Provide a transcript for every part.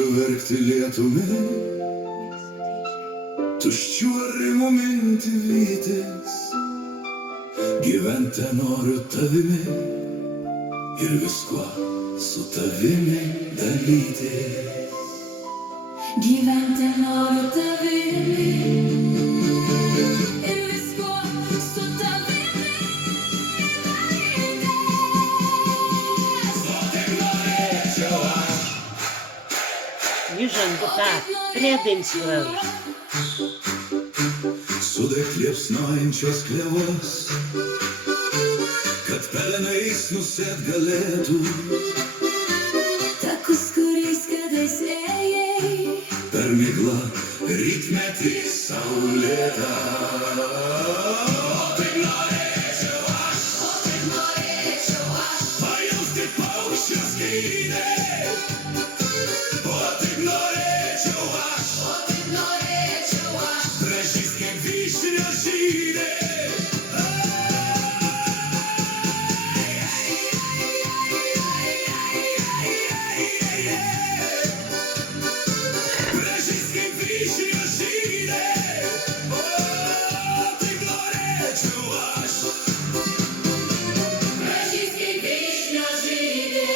noriu verkti lietumi, tuščių arimų minti vytis. Gyventi noriu tavimi ir viskuo su tavimi dalytis. Gyventi noriu tavimi ir viskuo su tavimi dalytis. O taip norėčiau aš. Įžanga prie dainų. Sudėk liepsnojančios klevos, kad pelenais nusėt galėtų. Takus, kuriais kadaise ėjai, Per miglą rytmetį saulėtą. O taip norėčiau aš, pajausti paukščio skrydį. O taip norėčiau aš, gražys kaip vyšnios žydė. Gražys kaip vyšnios žydė. O taip norėčiau aš. gražys kaip vyšnios žydė.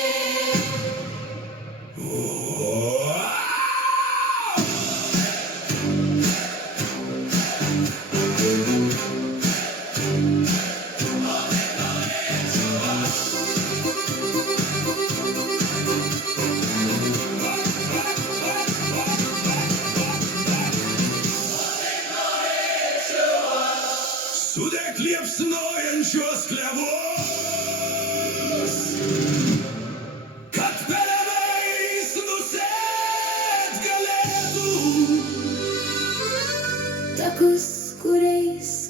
Sudėk liepsnojančios klevos, kad pelenais nusėt galėtų. Takus, kuriais